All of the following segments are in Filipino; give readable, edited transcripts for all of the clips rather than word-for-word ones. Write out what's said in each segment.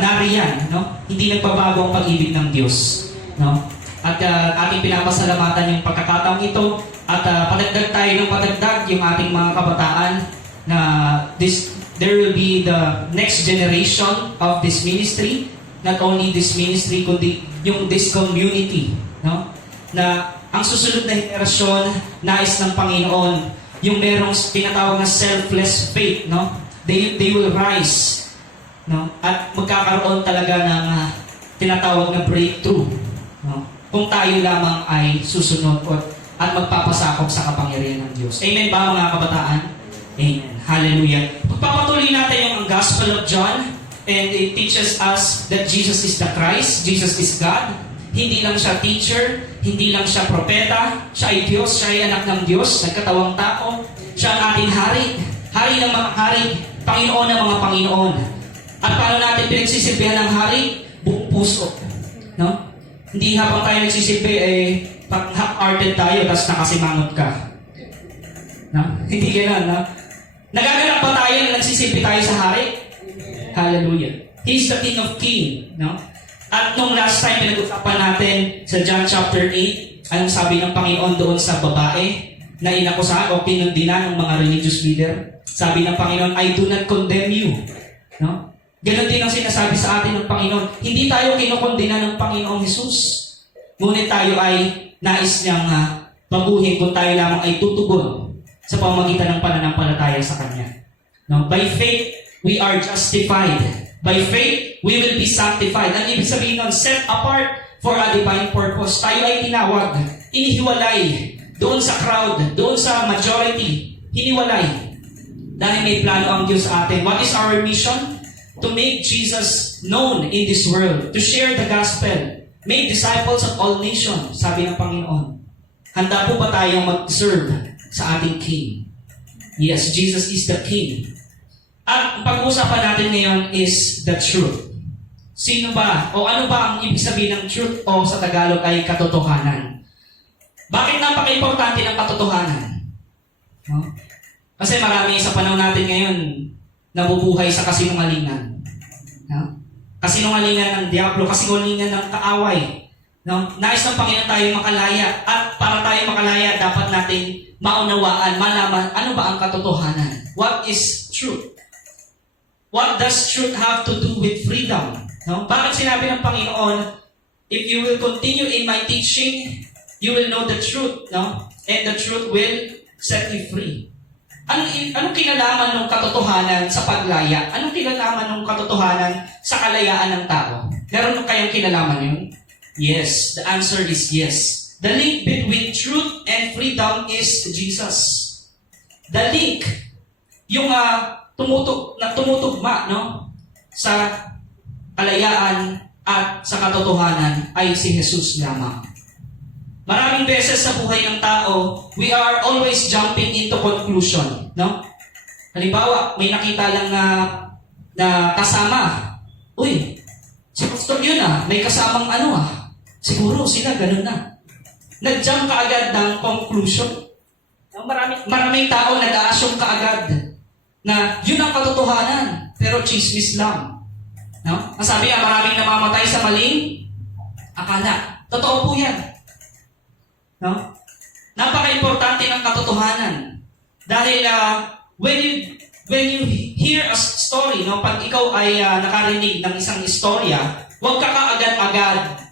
nariyan, no? Hindi nagbabago ang pag-ibig ng Diyos, no? At ating pinapasalamatan yung pagkakataong ito at padagdag tayo ng padagdag yung ating mga kabataan na there will be the next generation of this ministry, not only this ministry kundi yung this community, no? Na ang susunod na henerasyon nais ng Panginoon yung merong tinatawag na selfless faith, no? They will rise, no? At magkakaroon talaga ng tinatawag na breakthrough, no? Kung tayo lamang ay susunod at magpapasakop sa kapangyarihan ng Diyos. Amen ba mga kabataan? Amen. Hallelujah. Pagpapatuloy natin yung Gospel of John, and it teaches us that Jesus is the Christ, Jesus is God. Hindi lang siya teacher, hindi lang siya propeta, siya ay Diyos, siya ay anak ng Diyos, nagkatawang tao. Siya ang ating hari, hari ng mga hari, Panginoon ng mga Panginoon. At paano natin pinagsisilbihan ng hari? Buong puso. No? Hindi habang tayo nagsisilbi, half-hearted tayo, tapos nakasimangot ka. No? Hindi gano'n, no? Nagaganap pa tayo na nagsisilbi tayo sa hari? Hallelujah. He's the King of Kings, no? At nung last time, pinag-usapan natin sa John chapter 8, anong sabi ng Panginoon doon sa babae na inakusahan o pinundinan ng mga religious leader? Sabi ng Panginoon, I do not condemn you. No? Ganon din ang sinasabi sa atin ng Panginoon. Hindi tayo kinukondina ng Panginoong Jesus. Ngunit tayo ay nais niyang baguhin kung tayo lamang ay tutugon sa pamamagitan ng pananampalataya sa Kanya. No? By faith, we are justified. By faith, we will be sanctified. Ang ibig sabihin nun, set apart for a divine purpose. Tayo ay tinawag, inihiwalay doon sa crowd, doon sa majority. Hiniwalay. Dahil may plano ang Diyos sa atin. What is our mission? To make Jesus known in this world. To share the gospel. Make disciples of all nations, sabi ng Panginoon. Handa po ba tayong mag-serve sa ating King? Yes, Jesus is the King. At pag-uusapan natin ngayon is the truth. Sino ba? O ano ba ang ibig sabihin ng truth o sa Tagalog ay katotohanan? Bakit napaka-importante ng katotohanan? No? Kasi marami sa panahon natin ngayon nabubuhay sa kasinungalingan. No? Kasinungalingan ng Diablo, kasinungalingan ng kaaway. No? Nais ng Panginoon tayo makalaya. At para tayo makalaya, dapat natin maunawaan, malaman, ano ba ang katotohanan? What is truth? What does truth have to do with freedom? No? Bakit sinabi ng Panginoon, if you will continue in my teaching, you will know the truth, no? And the truth will set you free. Anong kinalaman ng katotohanan sa paglaya? Anong kinalaman ng katotohanan sa kalayaan ng tao? Meron kayang kinalaman yun? Yes. The answer is yes. The link between truth and freedom is Jesus. The link, yung tumutugma, no? Sa kalayaan at sa katotohanan ay si Jesus lamang. Maraming beses sa buhay ng tao, we are always jumping into conclusion, no? Halimbawa, may nakita lang na kasama. Uy, si pastor yun may kasamang siguro sila ganun na. Nag-jump ka agad ng conclusion. Maraming tao nag-a-assume ka agad na yun ang katotohanan, pero chismis lang. No? Ang sabi nga, maraming namamatay sa maling akala. Totoo po yan. No? Napaka-importante ng katotohanan. Dahil when you hear a story, no, pag ikaw ay nakarinig ng isang istorya, huwag ka kaagad-agad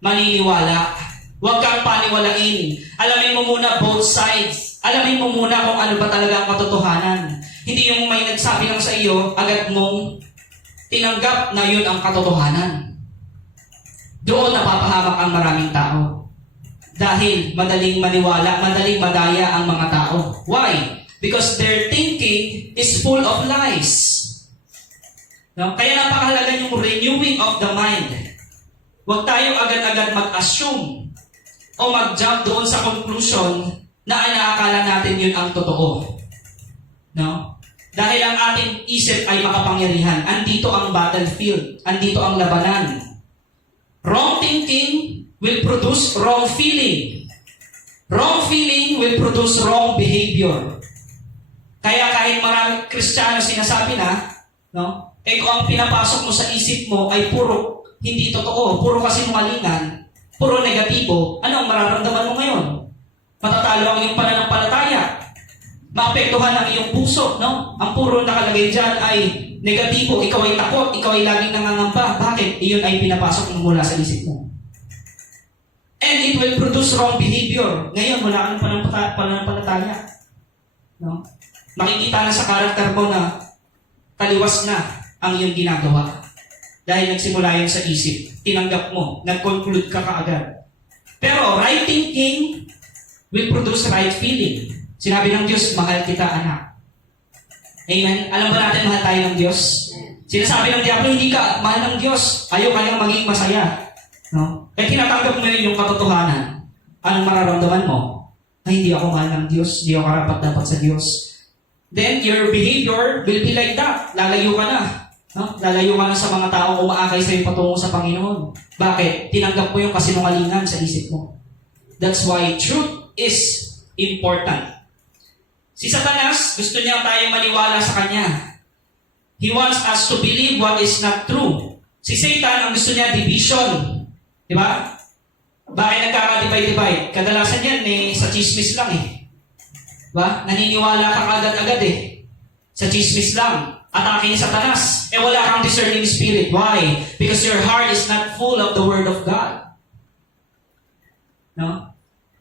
maniniwala. Huwag kang paniwalain. Alamin mo muna both sides. Alamin mo muna kung ano ba talaga ang katotohanan. Hindi yung may nagsabi lang sa iyo, agad mong tinanggap na yun ang katotohanan. Doon napapahamak ang maraming tao. Dahil madaling maniwala, madaling madaya ang mga tao. Why? Because their thinking is full of lies. No? Kaya napakahalaga yung renewing of the mind. Huwag tayo agad-agad mag-assume o mag-jump doon sa conclusion na inaakala natin yun ang totoo. No? Dahil ang ating isip ay makapangyarihan. Andito ang battlefield. Andito ang labanan. Wrong thinking will produce wrong feeling. Wrong feeling will produce wrong behavior. Kaya kahit maraming Kristiyano sinasabi na, no, Eh kung ang pinapasok mo sa isip mo ay puro hindi totoo, puro kasinungalingan, puro negatibo, ano ang mararamdaman mo ngayon? Matatalo ang iyong pananampalataya. Maapektuhan ang iyong puso, no? Ang puro nakalagay dyan ay negatibo, ikaw ay takot, ikaw ay laging nangangamba. Bakit? Iyon ay pinapasok mo mula sa isip mo. And it will produce wrong behavior. Ngayon, wala kang pananampalataya. No? Makikita na sa karakter mo na taliwas na ang iyong ginagawa. Dahil nagsimula yun sa isip. Tinanggap mo. Nag-conclude ka kaagad. Pero right thinking will produce right feeling. Sinabi ng Diyos, mahal kita, anak. Amen? Alam ba natin mahal tayo ng Diyos? Sinasabi ng Diablo, hindi ka mahal ng Diyos. Ayaw kayang maging masaya. No? Kaya tinatanggap mo yun yung katotohanan. Anong mararamdaman mo? Ay, hindi ako mahal ng Diyos. Hindi ako karapat-dapat sa Diyos. Then, your behavior will be like that. Lalayo ka na. No? Lalayo ka na sa mga taong umaakay sa'yo patungo sa Panginoon. Bakit? Tinanggap mo yung kasinungalingan sa isip mo. That's why truth is important. Si Satanas, gusto niya tayo maniwala sa kanya. He wants us to believe what is not true. Si Satan, ang gusto niya, division. Di ba? Bakit nagkaka-divide? Kadalasan yan, sa chismis lang eh. Diba? Naniniwala ka agad-agad eh. Sa chismis lang. Atake ni Satanas. Eh wala kang discerning spirit. Why? Because your heart is not full of the Word of God. No?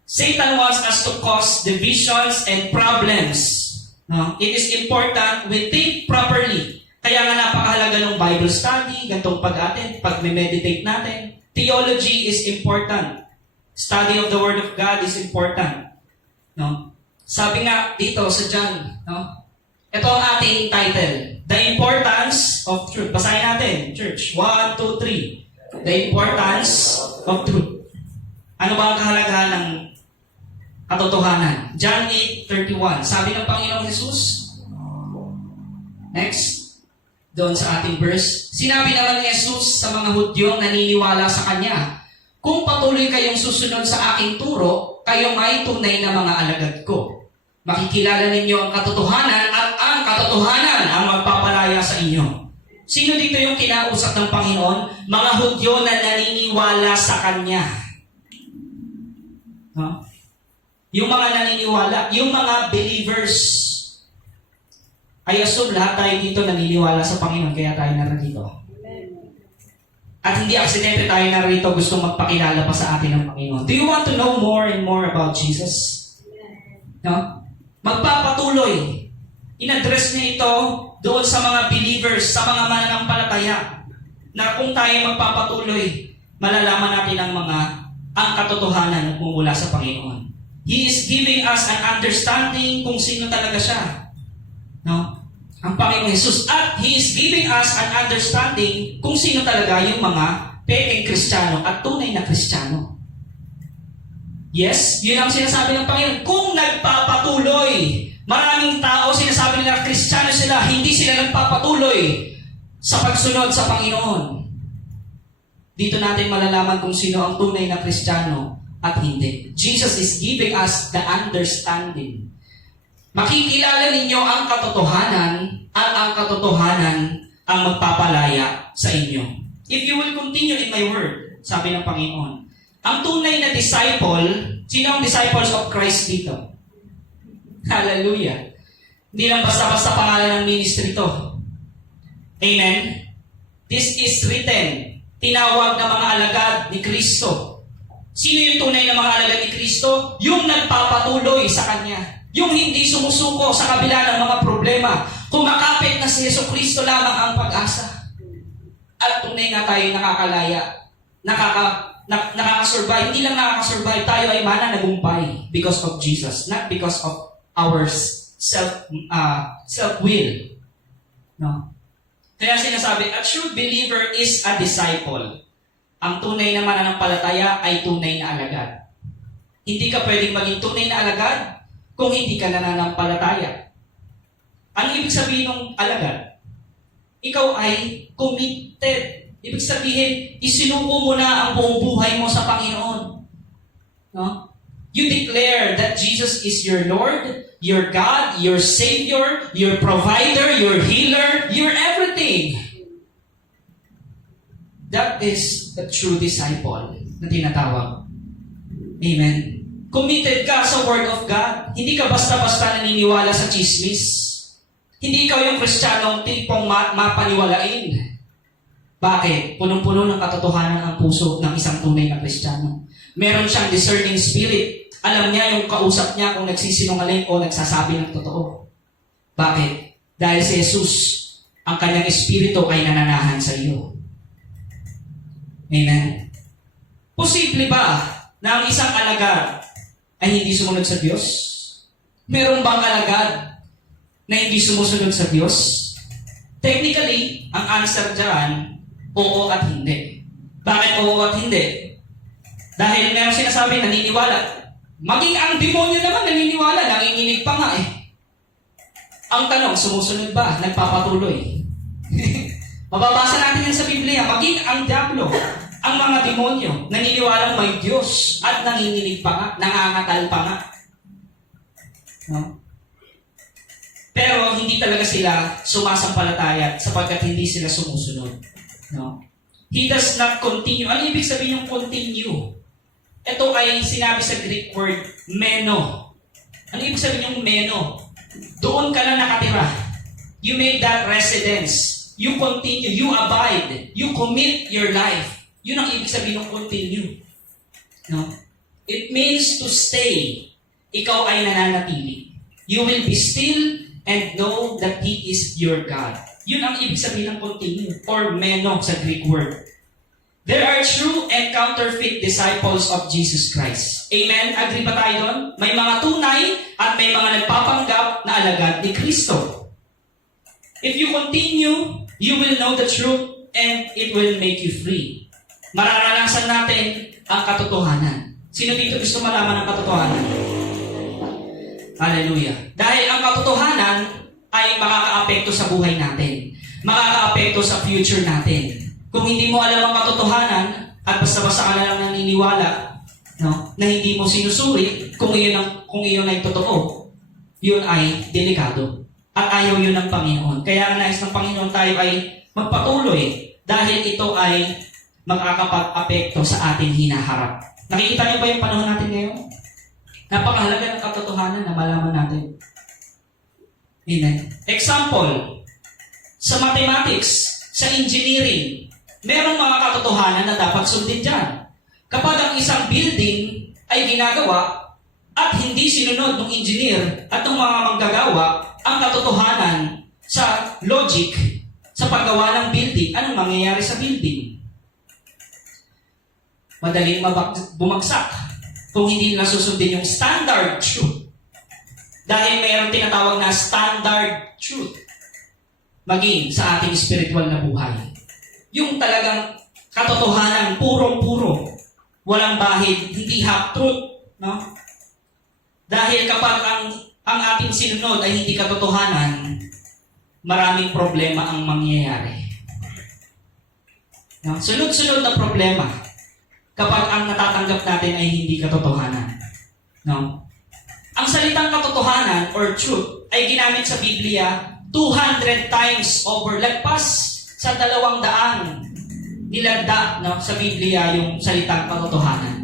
Satan wants us to cause divisions and problems. No? It is important we think properly. Kaya nga napakahalaga ng Bible study, gantong pag-attend, pag-meditate natin. Theology is important. Study of the Word of God is important. No? Sabi nga dito sa John, no? Ito ang ating title. The Importance of Truth. Basahin natin, church. 1, 2, 3. The Importance of Truth. Ano ba ang kahalagahan ng katotohanan? John 8:31. Sabi ng Panginoong Jesus, next, doon sa ating verse, sinabi naman ni Jesus sa mga Hudyong naniniwala sa Kanya, kung patuloy kayong susunod sa aking turo, kayo may tunay na mga alagad ko. Makikilala ninyo ang katotohanan at ang katotohanan ang magpapalaya sa inyo. Sino dito yung kinausap ng Panginoon? Mga Hudyo na naniniwala sa Kanya. Huh? Yung mga naniniwala, yung mga believers. I assume lahat tayo dito naniniwala sa Panginoon, kaya tayo narito. At hindi aksidente tayo narito gusto magpakilala pa sa atin ng Panginoon. Do you want to know more and more about Jesus? No? Magpapatuloy. In-address niya ito doon sa mga believers, sa mga mananampalataya, na kung tayo magpapatuloy, malalaman natin ang katotohanan na pumula sa Panginoon. He is giving us an understanding kung sino talaga siya. No? Ang Panginoon Jesus. At He is giving us an understanding kung sino talaga yung mga pekeng Kristiyano at tunay na Kristiyano. Yes, yun ang sinasabi ng Panginoon. Kung nagpapatuloy, maraming tao sinasabi nila Kristiyano sila, hindi sila nagpapatuloy sa pagsunod sa Panginoon. Dito natin malalaman kung sino ang tunay na Kristiyano at hindi. Jesus is giving us the understanding. Makikilala ninyo ang katotohanan at ang katotohanan ang magpapalaya sa inyo. If you will continue in my word, sabi ng Panginoon, ang tunay na disciple, sino ang disciples of Christ dito? Hallelujah. Hindi lang basta-basta pangalan ng ministry to. Amen? This is written. Tinawag na mga alagad ni Kristo. Sino yung tunay na mga alagad ni Kristo? Yung nagpapatuloy sa Kanya. Yung hindi sumusuko sa kabila ng mga problema. Kumakapit na si Jesucristo lamang ang pag-asa. At tunay nga tayo nakakalaya. Nakakasurvive. Hindi lang nakakasurvive. Tayo ay mananagumpay because of Jesus. Not because of our self-will. No? Kaya sinasabi, a true believer is a disciple. Ang tunay na mananampalataya ay tunay na alagad. Hindi ka pwedeng maging tunay na alagad kung hindi ka nananampalataya. Ano ibig sabihin ng alagad? Ikaw ay committed. Ibig sabihin, isinuko mo na ang buong buhay mo sa Panginoon. No? You declare that Jesus is your Lord, your God, your Savior, your provider, your healer, your everything. That is the true disciple na tinatawag. Amen. Committed ka sa Word of God. Hindi ka basta-basta naniniwala sa chismis. Hindi ikaw yung Kristiyanong tipong mapaniwalain. Bakit? Punong-puno ng katotohanan ang puso ng isang tunay na Kristiyano. Meron siyang discerning spirit. Alam niya yung kausap niya kung nagsisinungaling o nagsasabi ng totoo. Bakit? Dahil si Jesus, ang kanyang espiritu ay nananahan sa iyo. Amen. Posible ba na ang isang alagad ay hindi sumunod sa Diyos? Meron bang alagad na hindi sumusunod sa Diyos? Technically, ang answer dyan, oo at hindi. Bakit oo at hindi? Dahil meron sinasabi, naniniwala. Maging ang demonyo naman naniniwala, nanginginig pa nga eh. Ang tanong, sumusunod ba? Nagpapatuloy. Mababasa natin yan sa Biblia. Maging ang diablo, ang mga demonyo, naniniwalang may Diyos at nanginginig pa nga, nangangatal pa nga. No? Pero hindi talaga sila sumasampalataya sapagkat hindi sila sumusunod. No? He does not continue. Ano ibig sabihin yung continue? Ito ay sinabi sa Greek word, meno. Ano ibig sabihin yung meno? Doon ka na nakatira. You make that residence. You continue. You abide. You commit your life. Yun ang ibig sabihin ng continue. No? It means to stay. Ikaw ay nananatili. You will be still and know that He is your God. Yun ang ibig sabihin ng continue or meno sa Greek word. There are true and counterfeit disciples of Jesus Christ. Amen? Agree ba tayo doon? May mga tunay at may mga nagpapanggap na alagad ni Kristo. If you continue, you will know the truth and it will make you free. Mararanasan natin ang katotohanan. Sino dito gusto malaman ang katotohanan? Hallelujah. Dahil ang katotohanan ay makakaapekto sa buhay natin. Makakaapekto sa future natin. Kung hindi mo alam ang katotohanan at basta-basta ka na lang naniniwala, no, na hindi mo sinusuri kung iyon ay totoo, yun ay delikado. At ayaw yun ng Panginoon. Kaya ang nais ng Panginoon tayo ay magpatuloy dahil ito ay makakapag-apekto sa ating hinaharap. Nakikita niyo ba yung panahon natin ngayon? Napakahalaga ng katotohanan na malaman natin. Amen. Example, sa mathematics, sa engineering, merong mga katotohanan na dapat sundin dyan. Kapag ang isang building ay ginagawa at hindi sinunod ng engineer at ng mga manggagawa ang katotohanan sa logic sa paggawa ng building, anong mangyayari sa building? Madaling bumagsak kung hindi nila susundin yung standard truth. Dahil mayroong tinatawag na standard truth maging sa ating spiritual na buhay. Yung talagang katotohanan, purong-puro, walang bahid, hindi half-truth, no? Dahil kapag ang ating sinunod ay hindi katotohanan, maraming problema ang mangyayari. No? Sunod-sunod na problema kapag ang natatanggap natin ay hindi katotohanan. No? Ang salitang katotohanan or truth ay ginamit sa Biblia 200 times over. Lagpas sa 200 nilagda, no, sa Biblia yung salitang katotohanan.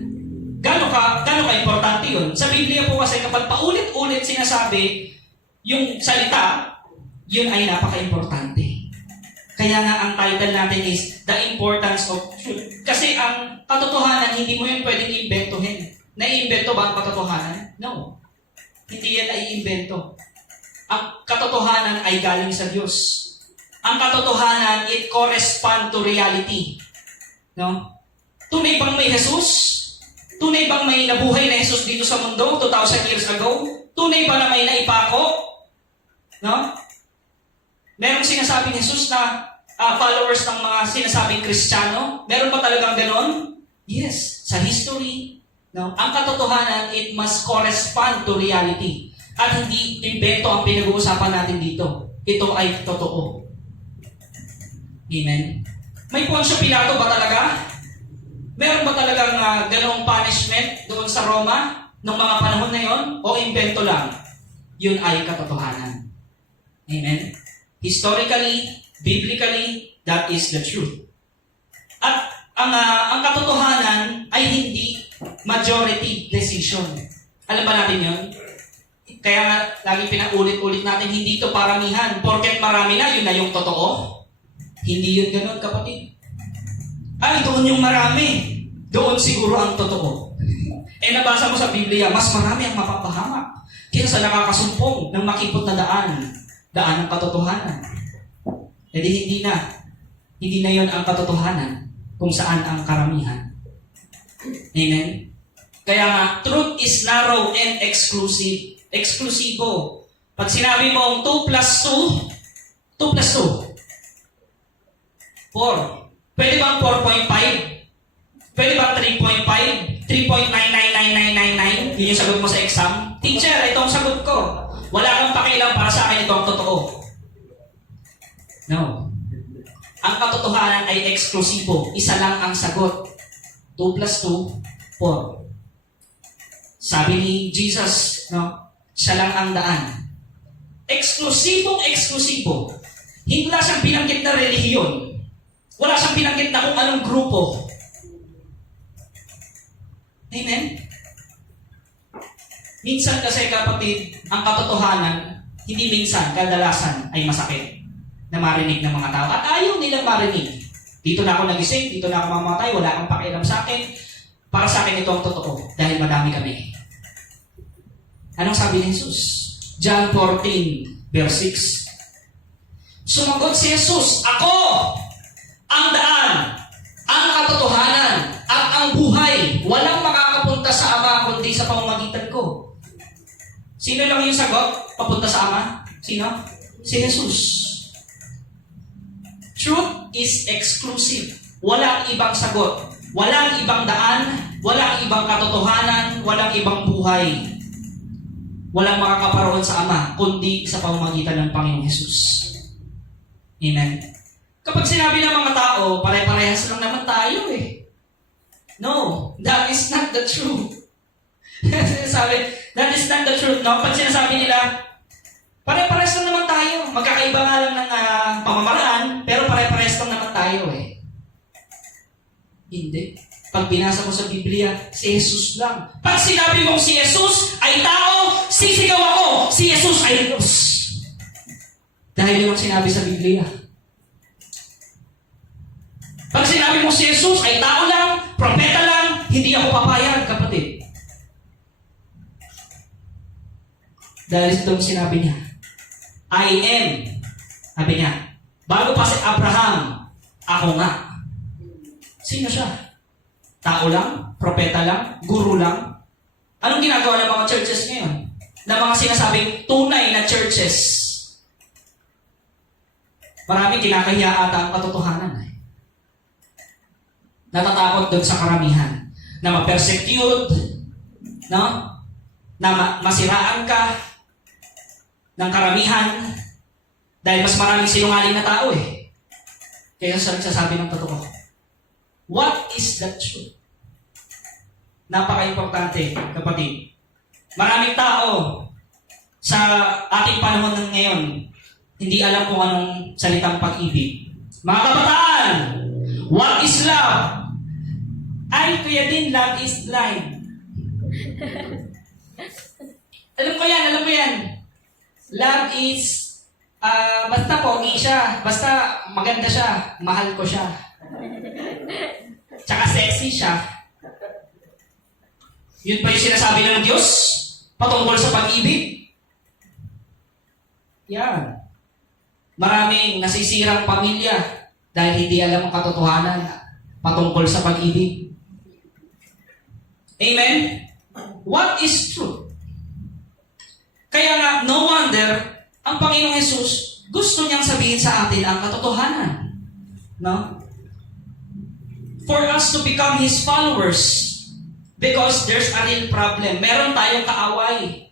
Gano'n ka importante yun? Sa Biblia po kasi kapag paulit-ulit sinasabi yung salita, yun ay napaka-importante. Kaya nga ang title natin is The Importance of Truth. Kasi ang katotohanan, hindi mo yun pwedeng imbentohin. Naiimbento ba ang katotohanan? No. Hindi yan naiimbento. Ang katotohanan ay galing sa Diyos. Ang katotohanan, it correspond to reality. No? Tunay bang may Jesus? Tunay bang may nabuhay na Jesus dito sa mundo 2,000 years ago? Tunay ba na may naipako? No? Merong sinasabing Jesus na followers ng mga sinasabing Kristiyano? Meron ba talagang ganon? Yes. Sa history, no? Ang katotohanan, it must correspond to reality. At hindi invento ang pinag-uusapan natin dito. Ito ay totoo. Amen? May Poncio Pilato ba talaga? Meron ba talagang ganong punishment doon sa Roma noong mga panahon na yon? O invento lang? Yun ay katotohanan. Amen? Historically, biblically, that is the truth. At ang katotohanan ay hindi majority decision. Alam ba natin yun? Kaya nga, lagi pinaulit-ulit natin, hindi ito paramihan. Porket marami na, yun na yung totoo. Hindi yun ganun, kapatid. Ay, doon yung marami. Doon siguro ang totoo. Nabasa mo sa Biblia, mas marami ang mapapahamak kaysa nakakasumpong ng makipot na daan ng katotohanan. Hindi na yun ang katotohanan kung saan ang karamihan. Amen? Kaya nga, truth is narrow and exclusive. Eksklusibo. Pag sinabi mong 2 plus 2, 2 plus 2, 4. Pwede bang 4.5? Pwede bang 3.5? 3.999999? Yun yung sagot mo sa exam? Teacher, ito ang sagot ko. Wala kang pakialam para sa akin, ito ang totoo. No. Ang katotohanan ay eksklusibo. Isa lang ang sagot. 2 plus 2, 4. Sabi ni Jesus, no? Siya lang ang daan. Eksklusibong eksklusibo. Hindi wala siyang binanggit na relihiyon. Wala siyang binanggit na kung anong grupo. Amen? Minsan kasi, kapatid, ang katotohanan, hindi minsan, kadalasan ay masakit na marinig ng mga tao. At ayaw nilang marinig. Dito na ako nagising, dito na ako mamatay, wala kang pakialam sa akin. Para sa akin ito ang totoo, dahil madami kami. Anong sabi ni Jesus? John 14, verse 6. Sumagot si Jesus, ako ang daan, ang katotohanan, at ang buhay. Walang makakapunta sa Ama kundi sa pamamagitan ko. Sino lang yung sagot? Papunta sa Ama? Sino? Si Jesus. Truth is exclusive. Walang ibang sagot. Walang ibang daan. Walang ibang katotohanan. Walang ibang buhay. Walang makakaparoon sa Ama, kundi sa pamamagitan ng Panginoong Jesus. Amen? Kapag sinabi ng mga tao, pare-parehas lang naman tayo eh. No, that is not the truth. That is not the truth. No? Pag sinasabi nila, pare-parehas lang naman tayo. Magkakaiba nga lang ng pamamaraan, pero pare-parehas lang naman tayo eh. Hindi. Pag binasa mo sa Biblia, si Jesus lang. Pag sinabi mong si Jesus ay tao, sisigaw ako, si Jesus ay Diyos. Dahil yun ang sinabi sa Biblia. Pag sinabi mong si Jesus ay tao lang, propeta lang, hindi ako papayag, kapatid. Dahil itong sinabi niya, I am, sabi niya, bago pa si Abraham, ako nga. Sino siya? Tao lang? Propeta lang? Guru lang? Anong ginagawa ng mga churches ngayon? Na mga sinasabing tunay na churches. Maraming kinakahiya ata ang katotohanan. Natatakot doon sa karamihan. Na ma-persecute, no? Na masiraan ka ng karamihan dahil mas maraming sinungaling na tao eh. Kaya sa nagsasabi ng totoo. What is the truth? Napaka-importante, kapatid. Maraming tao sa ating panahon ng ngayon, hindi alam kung anong salitang pag-ibig. Mga kabataan, what is love? Ay, kuya din, love is blind. Alam ko yan. Love is, basta pogi siya, basta maganda siya, mahal ko siya. Tsaka sexy siya. Yun ba yung sinasabi ng Diyos patungkol sa pag-ibig? Yan. Maraming nasisirang pamilya dahil hindi alam ang katotohanan patungkol sa pag-ibig. Amen? What is truth? Kaya nga, no wonder, ang Panginoong Jesus gusto niyang sabihin sa atin ang katotohanan. No? For us to become His followers. Because there's a real problem. Meron tayong kaaway.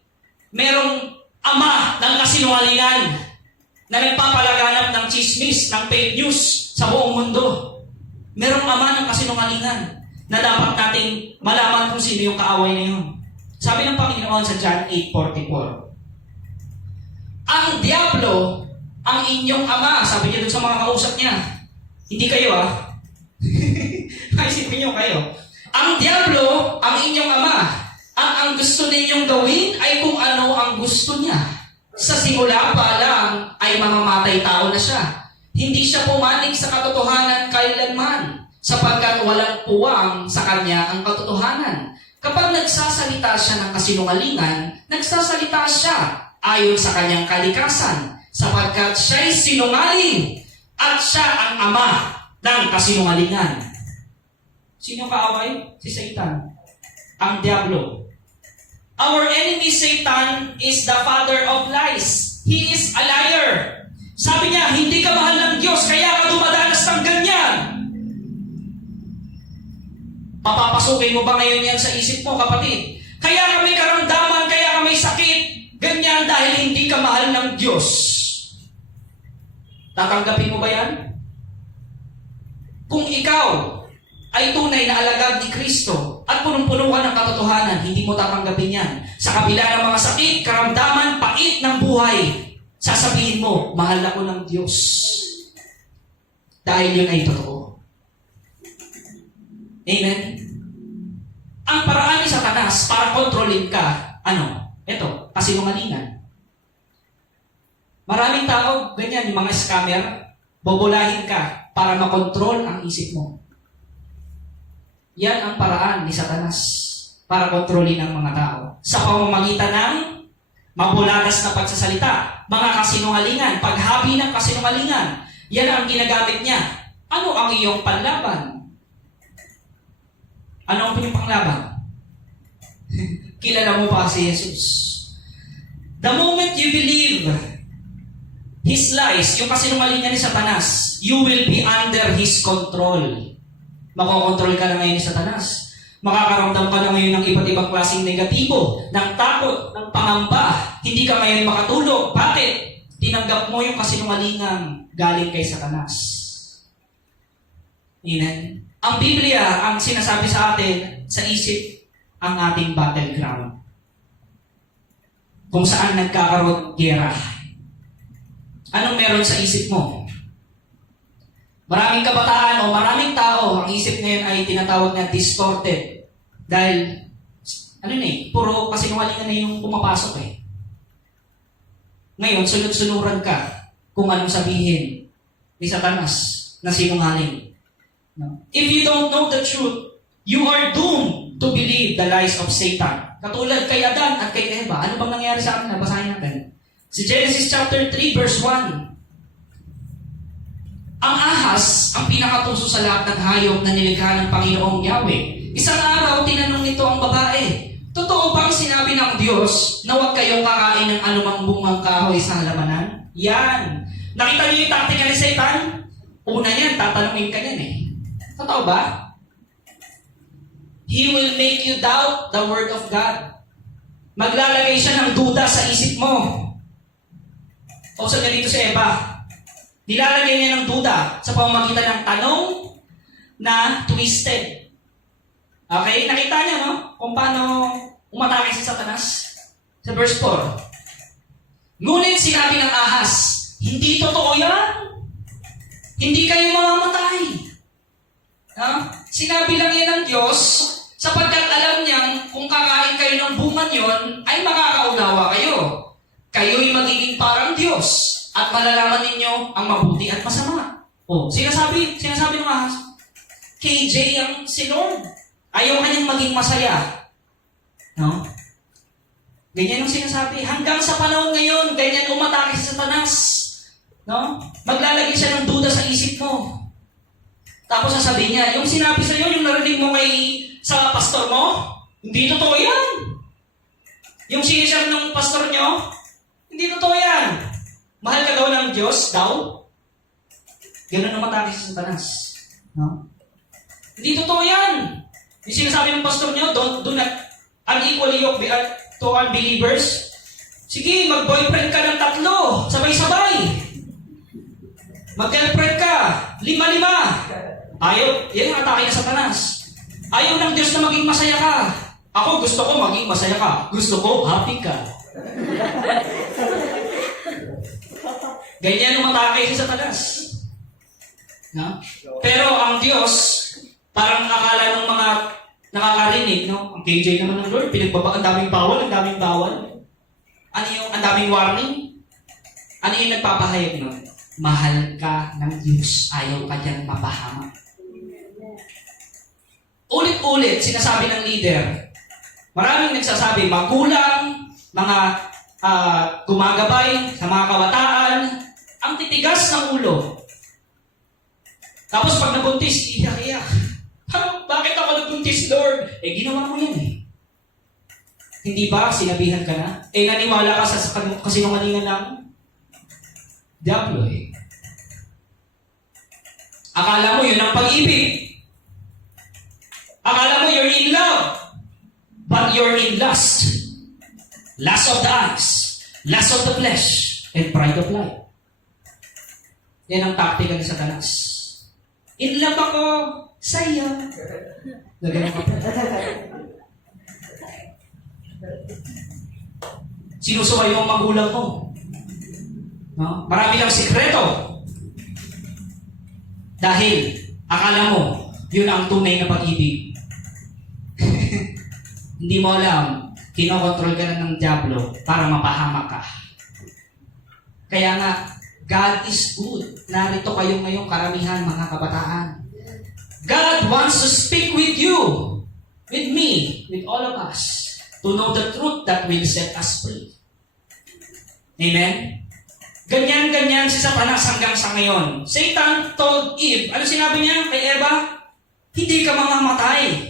Merong ama ng kasinungalingan na nagpapalaganap ng chismis, ng fake news sa buong mundo. Merong ama ng kasinungalingan na dapat nating malaman kung sino yung kaaway na yun. Sabi ng Panginoon sa John 8:44, ang Diablo, ang inyong ama, sabi niya dun sa mga kausap niya, hindi kayo Naisipin nyo kayo. Ang Diablo, ang inyong ama, at ang gusto ninyong gawin ay kung ano ang gusto niya. Sa simula pa lang ay mamamatay tao na siya. Hindi siya pumanig sa katotohanan kailanman, sapagkat walang puwang sa kanya ang katotohanan. Kapag nagsasalita siya ng kasinungalingan, nagsasalita siya ayon sa kanyang kalikasan, sapagkat siya'y sinungaling at siya ang ama ng kasinungalingan. Sino kaaway? Si Satan. Ang Diablo. Our enemy Satan is the father of lies. He is a liar. Sabi niya, hindi ka mahal ng Diyos, kaya ka dumadanas ng ganyan. Papapasukin mo ba ngayon yan sa isip mo, kapatid? Kaya ka may karamdaman, kaya ka may sakit, ganyan dahil hindi ka mahal ng Diyos. Tatanggapin mo ba yan? Kung ikaw ay tunay na alagad ni Kristo at punong-puno ka ng katotohanan, hindi mo tatanggapin yan. Sa kabila ng mga sakit, karamdaman, pait ng buhay, sasabihin mo, mahal ako ng Diyos. Dahil yun ay totoo. Amen? Ang paraan ni Satanas para kontrolin ka, ito, kasinungalingan. Maraming tao, ganyan, yung mga scammer, bobolahin ka para makontrol ang isip mo. Yan ang paraan ni Satanas para kontrolin ang mga tao. Sa pamamagitan ng mabulagas na pagsasalita, mga kasinungalingan, paghabi ng kasinungalingan, yan ang ginagamit niya. Ano ang iyong panlaban? Ano ang inyong panglaban? Kilala mo pa si Jesus. The moment you believe his lies, yung kasinungalingan ni Satanas, you will be under his control. Makokontrol ka na ngayon ni Satanas. Makakaramdam ka na ngayon ng iba't ibang klaseng negatibo, ng takot, ng pangamba. Hindi ka ngayon makatulog. Bakit? Tinanggap mo yung kasinungalingan galing kay Satanas. Amen? Ang Biblia, ang sinasabi sa atin, sa isip, ang ating battleground. Kung saan nagkakaroon gera. Anong meron sa isip mo? Maraming kabataan o maraming tao, ang isip ngayon ay tinatawag na distorted. Dahil, puro kasinungalingan na yung pumapasok eh. Ngayon, sunod-sunuran ka kung anong sabihin ni Satanas na sinungaling. No? If you don't know the truth, you are doomed to believe the lies of Satan. Katulad kay Adan at kay Eva. Ano bang nangyari sa akin? Basahin natin. Si Genesis chapter 3 verse 1. Ang ahas, ang pinakatuso sa lahat ng hayop na nilikha ng Panginoong Yahweh. Isang araw, tinanong nito ang babae, totoo bang sinabi ng Diyos na huwag kayong kakain ng anumang bungang kahoy sa halamanan? Yan. Nakita niyo yung taktika ni Satan? Una yan, tatanungin ka yan eh. Totoo ba? He will make you doubt the word of God. Maglalagay siya ng duda sa isip mo. O sa ganito si Eva. Nilalagay niya ng duda sa pamamagitan ng tanong na twisted. Okay? Nakita niya, no? Kung paano umatake si Satanas. Sa verse 4. Ngunit sinabi ng ahas, hindi totoo yan. Hindi kayo mamamatay. Sinabi lang yan ng Diyos sapagkat alam niyang kung kakain kayo ng bunga yon ay makakaunawa kayo. Kayo'y magiging parang Diyos. At malalaman ninyo ang mabuti at masama. Sinasabi ng ahas, KJ ang si Lord. Ayaw kanyang maging masaya. No? Ganyan ang sinasabi. Hanggang sa panahon ngayon, ganyan umatake si Satanas. No? Maglalagay siya ng duda sa isip mo. Tapos sasabihin niya, yung sinabi sa iyo, yung narinig mo sa pastor mo, hindi totoo yan. Yung sinishare ng pastor nyo, hindi totoo yan. Mahal ka daw ng Diyos, daw? Ganun ang matake sa Satanas. No? Hindi totoo yan. Yung sinasabi ng pastor nyo, do not unequally yoke to unbelievers. Sige, mag-boyfriend ka ng 3, sabay-sabay. Mag-girlfriend ka, 5. Ayaw, yan ang atake ng Satanas. Ayaw ng Diyos na maging masaya ka. Ako, gusto ko maging masaya ka. Gusto ko, happy ka. Ganyan umatake si Satanas. No? Pero ang Diyos, parang akala ng mga nakakarinig, no? Ang KJ naman ng Lord, ang daming bawal, ang daming bawal. Ano yung ang daming warning? Ano yung nagpapahayag nun? Mahal ka ng Diyos, ayaw ka dyan mapahamak. Ulit-ulit, sinasabi ng leader. Maraming nagsasabi, magulang, mga gumagabay sa mga kabataan, ang titigas ng ulo. Tapos pag nabuntis, iyak-iyak. Bakit ako nabuntis, Lord? Ginawa mo yan eh. Hindi ba sinabihan ka na? Naniwala ka sa kasinungalingan ng Diablo eh. Akala mo yun ang pag-ibig. Akala mo you're in love. But you're in lust. Lust of the eyes. Lust of the flesh. And pride of life. Yan ang taktika ni Satanas. In love ako sa'yo. Nagano ka. Sinusuway mo ang magulang mo. No? Marami kang sikreto. Dahil akala mo, yun ang tunay na pag-ibig. Hindi mo alam, kinokontrol ka na ng Diablo para mapahamak ka. Kaya nga, God is good. Narito kayo ngayong karamihan, mga kabataan. God wants to speak with you, with me, with all of us, to know the truth that will set us free. Amen? Ganyan-ganyan si Satanas hanggang sa ngayon. Satan told Eve, ano sinabi niya kay Eva? Hindi ka mamamatay.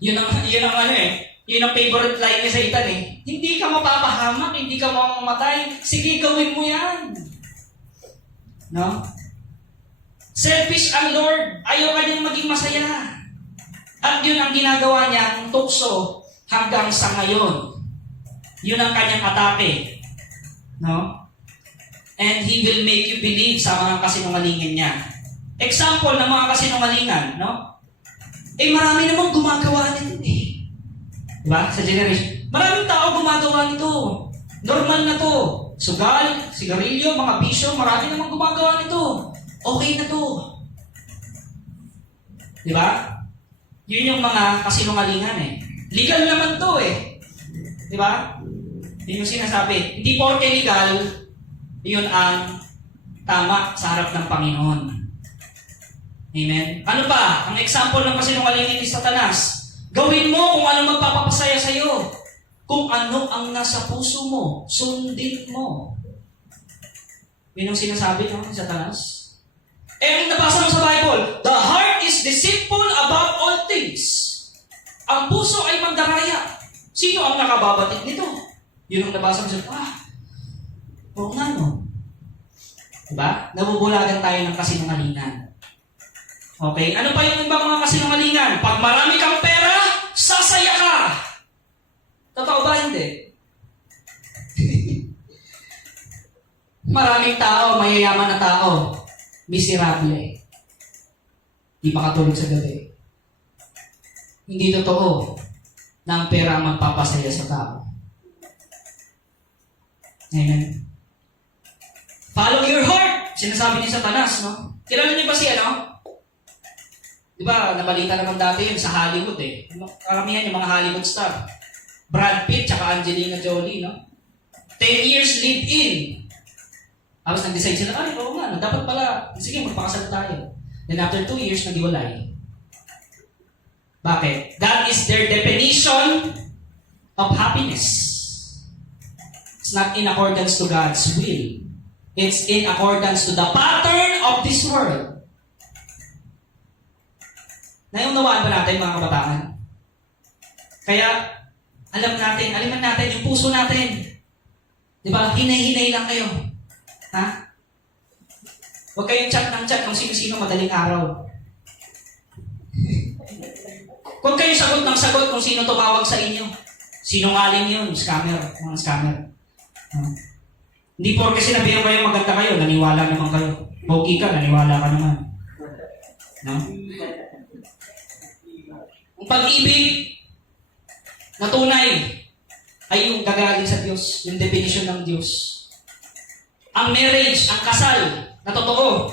Yun ang favorite line ni Satan eh. Hindi ka mapapahamak, hindi ka mamamatay. Sige, gawin mo yan. No? Selfish ang Lord. Ayaw ka niyang maging masaya. At yun ang ginagawa niya, ang tukso hanggang sa ngayon. Yun ang kanyang atake. No? And He will make you believe sa mga kasinungalingan niya. Example ng mga kasinungalingan, no? Marami namang gumagawa nito eh. Diba? Sa generation. Maraming tao gumagawa nito. Normal na to. Sugal, sigarilyo, mga bisyo, marami namang gumagawa nito. Okay na to. Diba? Yun yung mga kasinungalingan eh. Legal naman to eh. Diba? Yun yung sinasabi. Hindi porke legal, yun ang tama sa harap ng Panginoon. Amen? Ano pa? Ang example ng kasinungalingan ni Satanas. Gawin mo kung ano magpapapasaya sa'yo. Kung ano ang nasa puso mo, sundin mo. Yun ang sinasabi ng Satanas. Ang nabasa mo sa Bible, the heart is deceitful above all things. Ang puso ay magdaraya. Sino ang nakababatid nito? Yun ang nabasa mo sa oo nga no. Diba? Nabubulagan tayo ng kasinungalingan. Okay? Ano pa yung ibang mga kasinungalingan? Pag marami kang pera, sasaya ka! Totoo ba? Hindi. Maraming tao, mayayaman na tao, miserable. Di makatulog sa gabi. Hindi totoo na ang pera ang magpapasaya sa tao. Amen. Follow your heart. Sinasabi ni Satanas, no? Kilala niyo ba siya, no? Di ba, nabalita naman dati yun sa Hollywood, eh. Karamihan yung mga Hollywood star. Brad Pitt, tsaka Angelina Jolie, no? 10 years live-in. Tapos nag-decide sila, oo nga, no? Dapat pala, sige, magpakasal tayo. Then after 2 years, nag-iwalay. Bakit? That is their definition of happiness. It's not in accordance to God's will. It's in accordance to the pattern of this world. Naunawaan ba natin, mga kabataan? Kaya, aliman natin yung puso natin. Di ba? Hinay-hinay lang kayo. Ha? Huwag kayong chat ng chat kung sino-sino madaling araw. Huwag kayong sagot ng sagot kung sino tumawag sa inyo. Sinungaling yun, scammer, mga scammer. Hindi porke sinabihan kayo maganda kayo, naniwala naman kayo. Pogi ka, naniwala ka naman. No? Ang pag-ibig na tunay ay yung gagaling sa Diyos, yung definition ng Diyos. Ang marriage, ang kasal, na totoo,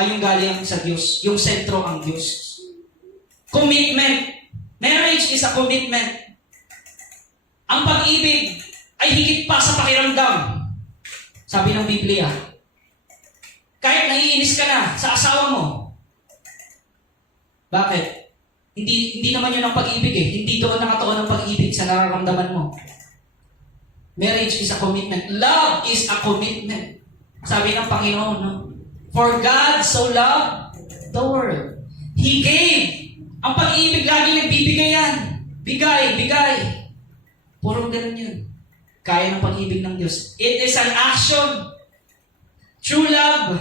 ay yung galing sa Diyos. Yung sentro ang Diyos. Commitment. Marriage is a commitment. Ang pag-ibig ay higit pa sa pakiramdam. Sabi ng Biblia. Kahit naiinis ka na sa asawa mo. Bakit? Hindi naman yun ang pag-ibig eh. Hindi doon nakatuon ang pag-ibig sa nararamdaman mo. Marriage is a commitment. Love is a commitment. Sabi ng Panginoon, no? For God so loved the world. He gave. Ang pag-ibig lagi nagbibigay yan. Bigay. Puro ganun yun. Kaya ng pag-ibig ng Diyos. It is an action. True love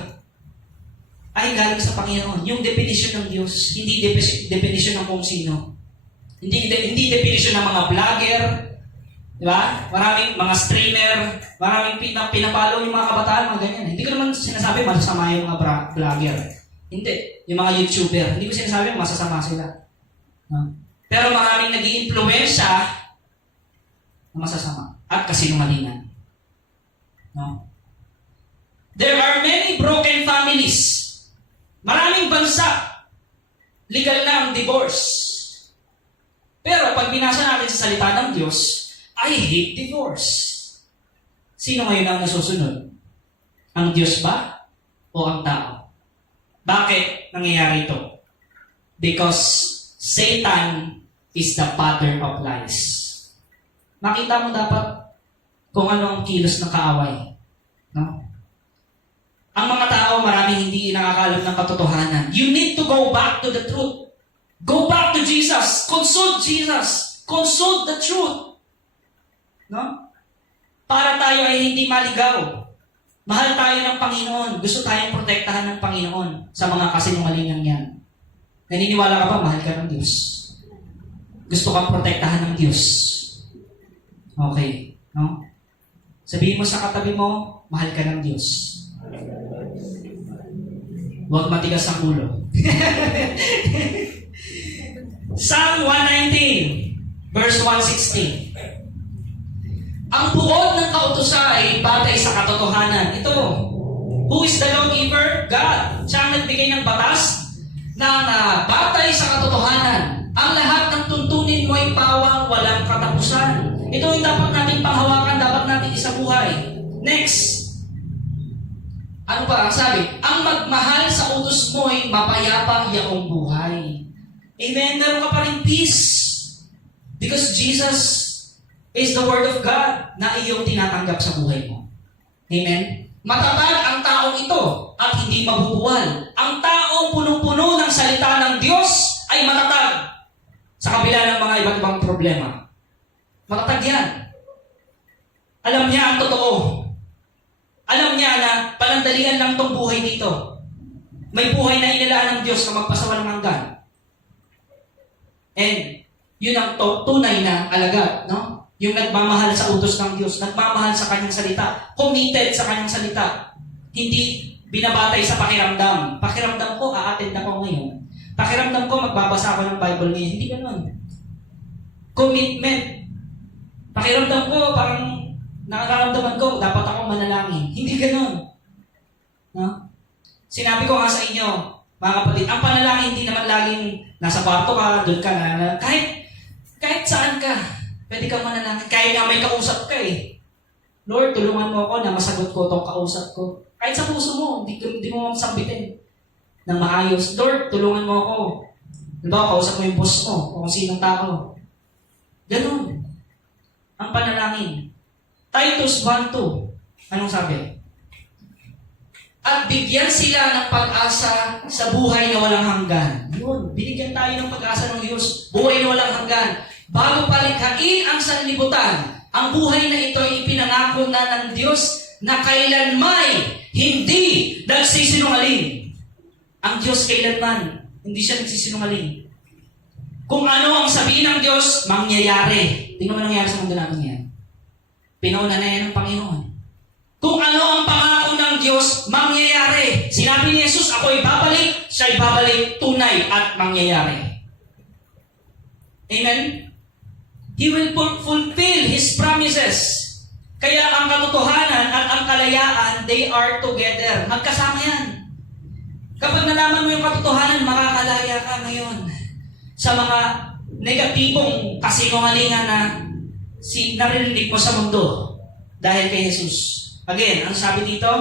ay galing sa Panginoon. Yung definition ng Diyos, hindi definition ng kung sino. Hindi definition ng mga vlogger, di ba? Maraming mga streamer, maraming pinapalo yung mga kabataan, mga ganyan. Hindi ko naman sinasabi masasama yung mga vlogger. Hindi. Yung mga YouTuber, hindi ko sinasabi masasama sila. No? Pero maraming nag-i-influensya na masasama at kasinungalingan. No? There are many broken families. Maraming bansa, legal na ang divorce. Pero pag binasa natin sa salita ng Diyos, I hate divorce. Sino ngayon ang nasusunod? Ang Diyos ba? O ang tao? Bakit nangyayari ito? Because Satan is the father of lies. Makita mo dapat kung ano ang kilos ng kaaway. No? Ang mga tao, maraming hindi nakakalam ng katotohanan. You need to go back to the truth. Go back to Jesus. Consult Jesus. Consult the truth. No? Para tayo ay hindi maligaw. Mahal tayo ng Panginoon. Gusto tayong protektahan ng Panginoon sa mga kasinungalingan yan. Naniniwala ka ba, mahal ka ng Diyos? Gusto kang protektahan ng Diyos. Okay. No? Sabihin mo sa katabi mo, mahal ka ng Diyos. Huwag matigas ang ulo. Psalm 119, verse 116. Ang buod ng kautusan ay batay sa katotohanan. Ito, who is the lawgiver? God. Siya ang nagbigay ng batas na batay sa katotohanan. Ang lahat ng tuntunin mo ay pawang walang katapusan. Ito yung dapat natin panghawakan, dapat natin isabuhay. Next. Ano pa ang sabi? Ang magmahal sa utos mo ay mapayapa iyong buhay. Amen? Meron ka pa rin peace. Because Jesus is the Word of God na iyong tinatanggap sa buhay mo. Amen? Matatag ang taong ito at hindi mabubuwal. Ang taong punong-puno ng salita ng Diyos ay matatag sa kabila ng mga iba't ibang problema. Matatag yan. Alam niya ang totoo. Alam niya na panandalian lang tong buhay dito. May buhay na inilaan ng Diyos na magpasawalang hanggan. And yun ang tunay na alagad, no? Yung nagmamahal sa utos ng Diyos, nagmamahal sa kanyang salita, committed sa kanyang salita. Hindi binabatay sa pakiramdam. Pakiramdam ko, a-attend ako ngayon. Pakiramdam ko, magbabasa ako ng Bible ngayon. Hindi ganun. Commitment. Pakiramdam ko, parang nakaramdaman ko, dapat ako manalangin. Hindi ganun. No? Sinabi ko nga sa inyo, mga kapatid, ang panalangin hindi naman laging nasa kwarto ka, doon ka na. Kahit saan ka, pwede kang manalangin. Kaya nga may kausap ka eh. Lord, tulungan mo ako na masagot ko itong kausap ko. Kahit sa puso mo, hindi mo sambitin ng maayos. Lord, tulungan mo ako. Diba, kausap mo yung boss mo, o kung sinong tao. Ganun. Ang panalangin. Titus 1:2. Anong sabi? At bigyan sila ng pag-asa sa buhay na walang hanggan. Yun, binigyan tayo ng pag-asa ng Diyos. Buhay na walang hanggan. Bago palikhain ang sanlibutan, ang buhay na ito ay ipinangako na ng Diyos na kailanmay hindi nagsisinungaling. Ang Diyos kailanman, hindi siya nagsisinungaling. Kung ano ang sabihin ng Diyos, mangyayari. Tingnan mo nangyari sa mundo natin yan. Pinauna na yan ng Panginoon. Kung ano ang pangako ng Diyos, mangyayari. Sinabi ni Jesus, ako'y babalik, siya'y babalik, tunay at mangyayari. Amen? He will fulfill His promises. Kaya ang katotohanan at ang kalayaan, they are together. Magkasama yan. Kapag nalaman mo yung katotohanan, makakalaya ka ngayon sa mga negatibong kasinungalingan na naririnig mo sa mundo dahil kay Jesus. Again, ang sabi dito,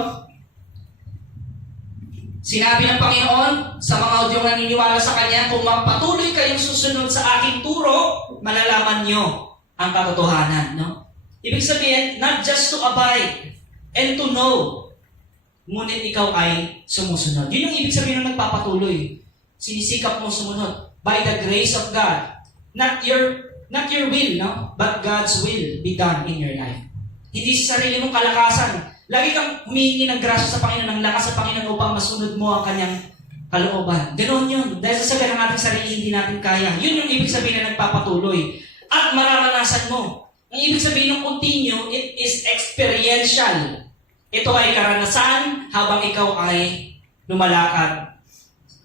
sinabi ng Panginoon sa mga audyong naniniwala sa Kanya, kung magpatuloy kayong susunod sa aking turo, malalaman nyo ang katotohanan. No? Ibig sabihin, not just to abide and to know, ngunit ikaw ay sumusunod. Yun yung ibig sabihin ng nagpapatuloy. Sinisikap mo sumunod by the grace of God. Not your will, no? But God's will be done in your life. Hindi sa sarili mong kalakasan. Lagi kang humihingi ng grasya sa Panginoon, ng lakas sa Panginoon upang masunod mo ang kanyang kalooban. Ganoon yun. Dahil sa sabi ng ating sarili, hindi natin kaya. Yun yung ibig sabihin na nagpapatuloy. At mararanasan mo. Ang ibig sabihin ng continue, it is experiential. Ito ay karanasan habang ikaw ay lumalakad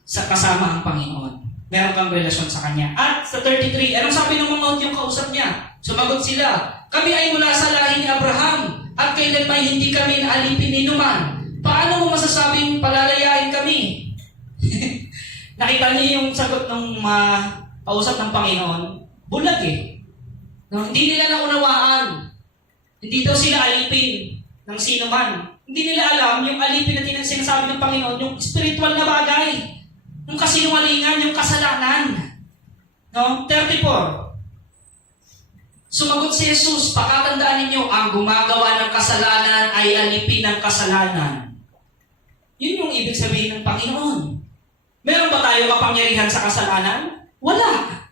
sa kasama ang Panginoon. Meron kang relasyon sa Kanya. At sa 33, anong sabi ng mga yung kausap niya? Sumagot sila, kami ay mula sa lahi ni Abraham at kailan may hindi kami naalipin ni Numan. Paano mo masasabing palalayain kami? Nakita niyo yung sagot ng kausap ng Panginoon? Bulag eh. No, hindi nila naunawaan. Hindi daw sila alipin ng sino man. Hindi nila alam yung alipin na sinasabi ng Panginoon, yung spiritual na bagay, yung kasinungalingan, yung kasalanan. No? 34. Sumagot si Jesus, pakatandaan ninyo, ang gumagawa ng kasalanan ay alipin ng kasalanan. Yun yung ibig sabihin ng Panginoon. Meron ba tayo kapangyarihan sa kasalanan? Wala.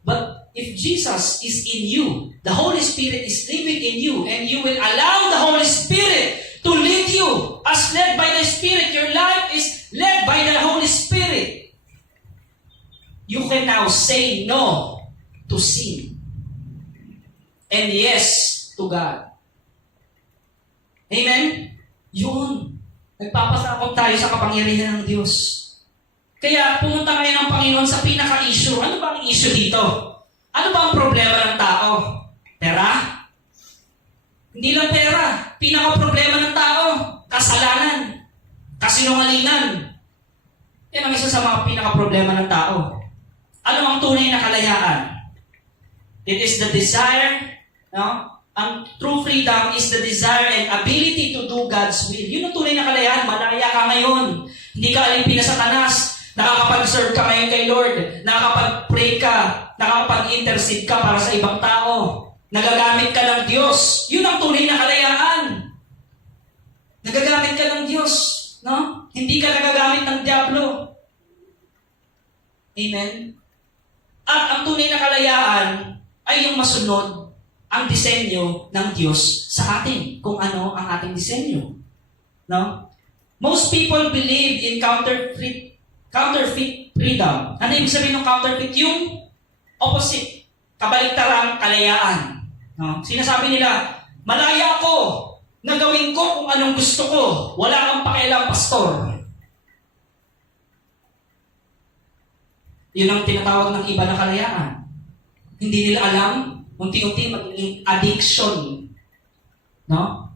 But if Jesus is in you, the Holy Spirit is living in you, and you will allow the Holy Spirit to lead you. As led by the Spirit, your life is led by the Holy Spirit. You can now say no to sin and yes to God. Amen? Yun. Nagpapasakop tayo sa kapangyarihan ng Diyos. Kaya pumunta ngayon ng Panginoon sa pinaka-issue. Ano ba ang issue dito? Ano ba ang problema ng tao? Pera? Hindi lang pera. Pinaka-problema ng tao, kasalanan, kasinungalingan. Yan ang isa sa mga pinaka-problema ng tao. Ano ang tunay na kalayaan? It is the desire, no? Ang true freedom is the desire and ability to do God's will. Yun ang tunay na kalayaan. Malaya ka ngayon. Hindi ka alipin na Satanas. Nakakapag-serve ka ngayon kay Lord. Nakakapag-pray ka. Nakakapag-intercede ka para sa ibang tao. Nagagamit ka ng Diyos. Yun ang tunay na kalayaan. Nagagamit ka ng Diyos. No? Hindi ka nagagamit ng Diablo. Amen? At ang tunay na kalayaan ay yung masunod ang disenyo ng Diyos sa atin. Kung ano ang ating disenyo. No? Most people believe in counterfeit freedom. Ano ibig sabihin ng counterfeit? Yung opposite. Kabaliktarang kalayaan. No? Sinasabi nila, malaya ako na gawin ko kung anong gusto ko. Wala kang pakialam, pastor. Yun ang tinatawag ng iba na kalayaan. Hindi nila alam, unti-unti magiging addiction. No?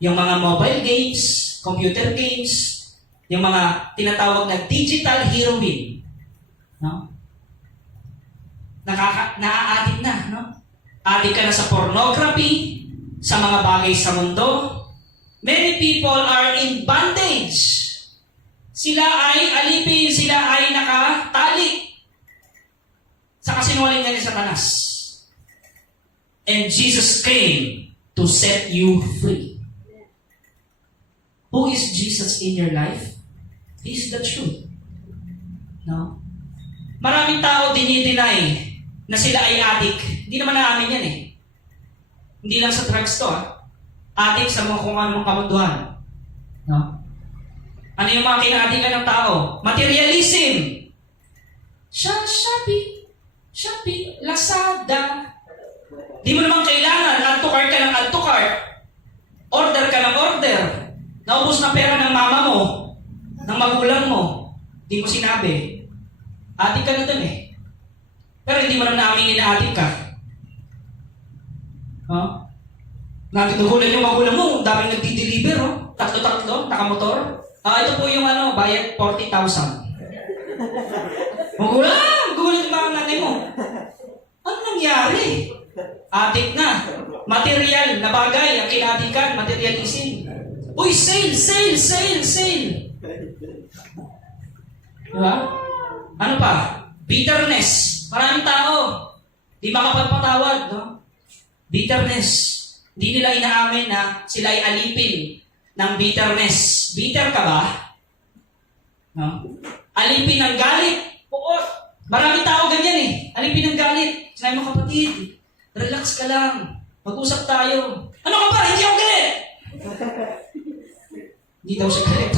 Yung mga mobile games, computer games, yung mga tinatawag na digital heroin. No? Naa-addict na. No? Addict ka na sa pornography, sa mga bagay sa mundo. Many people are in bondage. Sila ay alipin, sila ay nakatali sa kasinungalingan ni Satanas. And Jesus came to set you free. Who is Jesus in your life? He is the truth. No? Maraming tao dinideny na sila ay addict. Hindi naman naamin yan eh. Hindi lang sa drugs to Addict sa mga kung anong kamunduhan. No? Ano yung mga kina-addictan ng tao? Materialism. Shopee, Lazada. Di mo naman kailangan, add to cart ka ng add to cart. Order ka ng order. Naubos na pera ng mama mo, ng magulang mo. Di mo sinabi. Adik ka na dun eh. Pero hindi mo naman naaminin na adik ka. Nagugulan yung magulang mo, daming nagdi-deliver, tatlo-tatlo, nakamotor. Ito po yung bayad 40,000. Magulat yung mga nanay mo. Ano nangyari? Adik na. Material na bagay ang kinatikan, materialism. Uy, sale! Diba? Ano pa? Bitterness. Maraming tao. Di makapagpatawad, no? Bitterness. Hindi nila inaamin na sila ay alipin ng bitterness. Bitter ka ba? No? Alipin ng galit. Oo. Maraming tao ganyan eh. Alipin ng galit. Sinabi mo, kapatid, relax ka lang. Mag-usap tayo. Ano ka ba? Hindi ako galit! Hindi daw siya galit.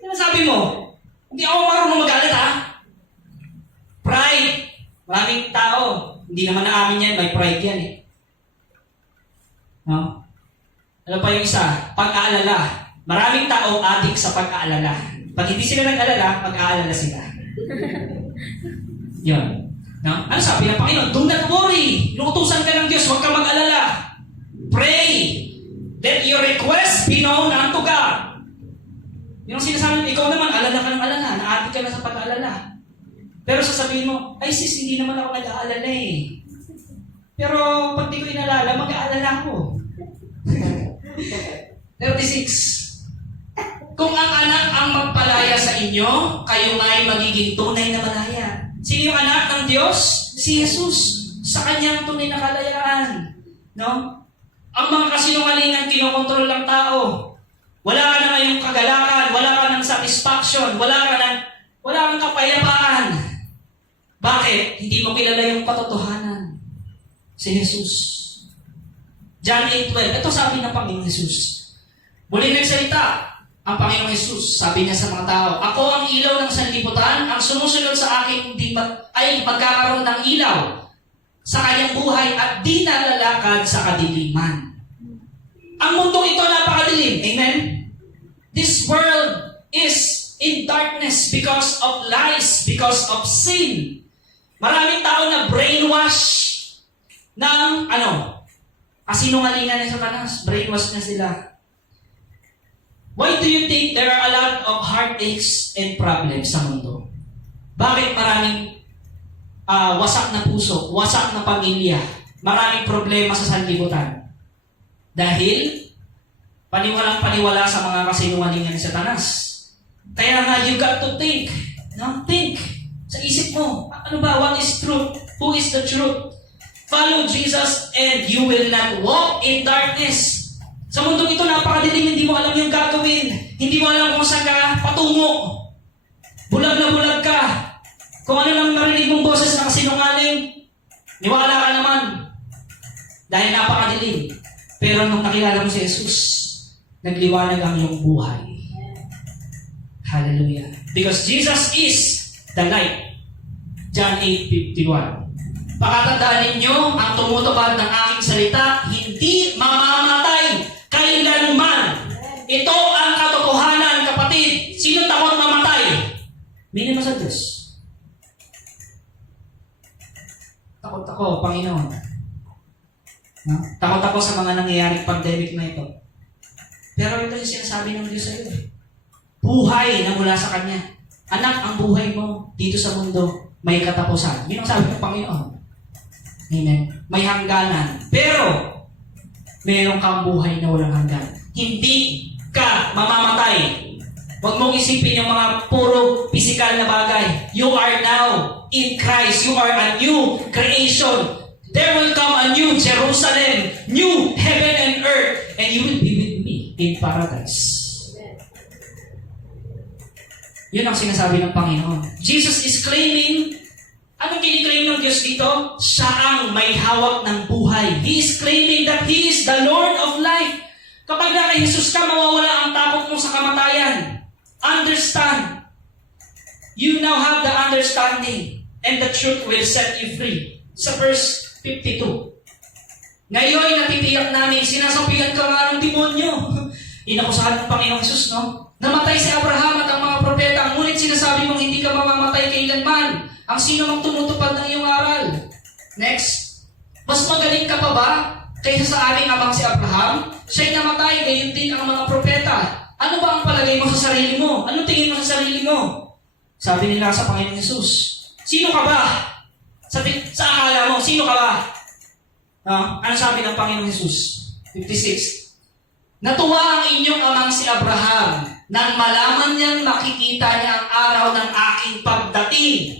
Sinasabi mo, hindi ako marunong magalit ha? Pride. Maraming tao. Hindi naman naamin yan. May pride yan eh. No? Ano pa yung isa? Pag-aalala. Maraming tao adik sa pag-aalala. Pag hindi sila nag-alala, mag-aalala sila. Yun. No? Ano sabi ng Panginoon? Do not worry. Inuutusan ka ng Diyos. Huwag ka mag-alala. Pray. Let your request be known unto God. Yun ang sinasabi, ikaw naman, alala ka ng alala. Naadik ka na sa pag-aalala. Pero sasabihin mo, ay sis, hindi naman ako nag-aalala eh. Pero pag di ko inalala, mag-aalala ako. 36. Kung ang anak ang magpalaya sa inyo, kayo ay magiging tunay na malaya. Sino yung anak ng Diyos? Si Jesus. Sa kanyang tunay na kalayaan. No? Ang mga kasinungalingan, kinokontrol ng tao. Wala ka na ngayong kagalakan, wala ka ng satisfaction, wala kang kapayapaan. Bakit? Hindi mo kilala yung katotohanan. Si Jesus. John 8:12. Ito sabi ng Panginoong Jesus. Muli nagsalita ang Panginoong Jesus. Sabi niya sa mga tao, ako ang ilaw ng sanlibutan, ang sumusunod sa akin ay magkakaroon ng ilaw sa kanyang buhay at di nalalakad sa kadiliman. Ang mundong ito napakadilim. Amen? This world is in darkness because of lies, because of sin. Maraming tao na brainwash ng kasinungalingan ng Satanas. Brainwash na sila. Why do you think there are a lot of heartaches and problems sa mundo? Bakit maraming wasak na puso, wasak na pamilya, maraming problema sa sanlibutan? Dahil paniwalang-paniwala sa mga kasinungalingan ng Satanas. Kaya nga, you got to think. No? Think. Sa isip mo, ano ba? What is truth? Who is the truth? Follow Jesus and you will not walk in darkness. Sa mundong ito, napakadilim, hindi mo alam yung gagawin. Hindi mo alam kung saan ka patungo. Bulag na bulag ka. Kung ano lang marinig mong boses na kasinungaling, niwala ka naman. Dahil napakadilim. Pero nung nakilala mo si Jesus, nagliwanag ang iyong buhay. Hallelujah. Because Jesus is the light. John 8:51. Pakatandaan ninyo, ang tumutupad ng aking salita, hindi mamamatay kailanman. Ito ang katotohanan, kapatid. Sino takot mamatay? Minimum sa Diyos. Takot ako, Panginoon. No? Takot ako sa mga nangyayaring pandemic na ito. Pero ito yung sinasabi ng Diyos sa iyo. Buhay na mula sa Kanya. Anak, ang buhay mo dito sa mundo, may katapusan. Yun ang sabi ng Panginoon. Amen. May hangganan. Pero, meron kang buhay na walang hanggan. Hindi ka mamamatay. Huwag mong isipin yung mga puro physical na bagay. You are now in Christ. You are a new creation. There will come a new Jerusalem, new heaven and earth, and you will be with me in paradise. Yun ang sinasabi ng Panginoon. Jesus is claiming, anong kiniklaim ng Diyos dito? Siya ang may hawak ng buhay. He is claiming that He is the Lord of life. Kapag na kay Jesus ka, mawawala ang takot mo sa kamatayan. Understand. You now have the understanding, and the truth will set you free. Sa verse 52. Ngayon, natitiyak namin, sinasabihan ka nga ng demonyo. Inakusahan ng Panginoong Jesus, no? Namatay si Abraham at ang mga propeta, ngunit sinasabi mong hindi ka mamamatay kailanman. Ang sino mang tumutupad ng iyong aral. Next. Mas magaling ka pa ba kaysa sa aming amang si Abraham? Siya'y namatay, gayon din ang mga propeta. Ano ba ang palagay mo sa sarili mo? Ano tingin mo sa sarili mo? Sabi nila sa Panginoon Jesus, sino ka ba? Sa akala mo, sino ka ba? Ano sabi ng Panginoon Jesus? 56. Natuwa ang inyong amang si Abraham nang malaman niyang makikita niya ang araw ng aking pagdating.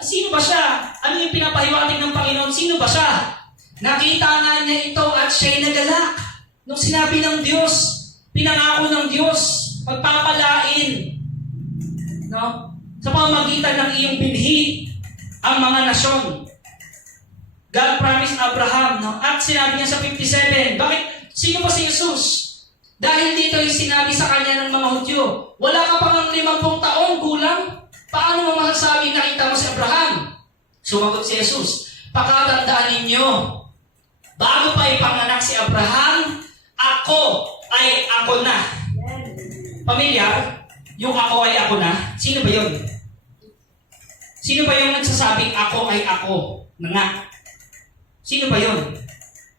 Sino ba siya? Ano yung pinapahiwatig ng Panginoon? Sino ba siya? Nakita nga niya ito at siya'y nagalak. Nung sinabi ng Diyos, pinangako ng Diyos, pagpapalain, no? Sa pamamagitan ng iyong binhi, ang mga nasyon. God promised Abraham, no? At sinabi niya sa 57, bakit? Sino ba si Jesus? Dahil dito yung sinabi sa kanya ng mga Hudyo, wala ka pang 50 taon kulang? Paano mo masasabi nakita mo si Abraham? Sumagot si Jesus, pakatandaan ninyo, bago pa ipanganak si Abraham, ako ay ako na. Pamilyar? Yung ako ay ako na? Sino ba yun? Sino ba yung nagsasabing ako ay ako na nga? Sino ba yun?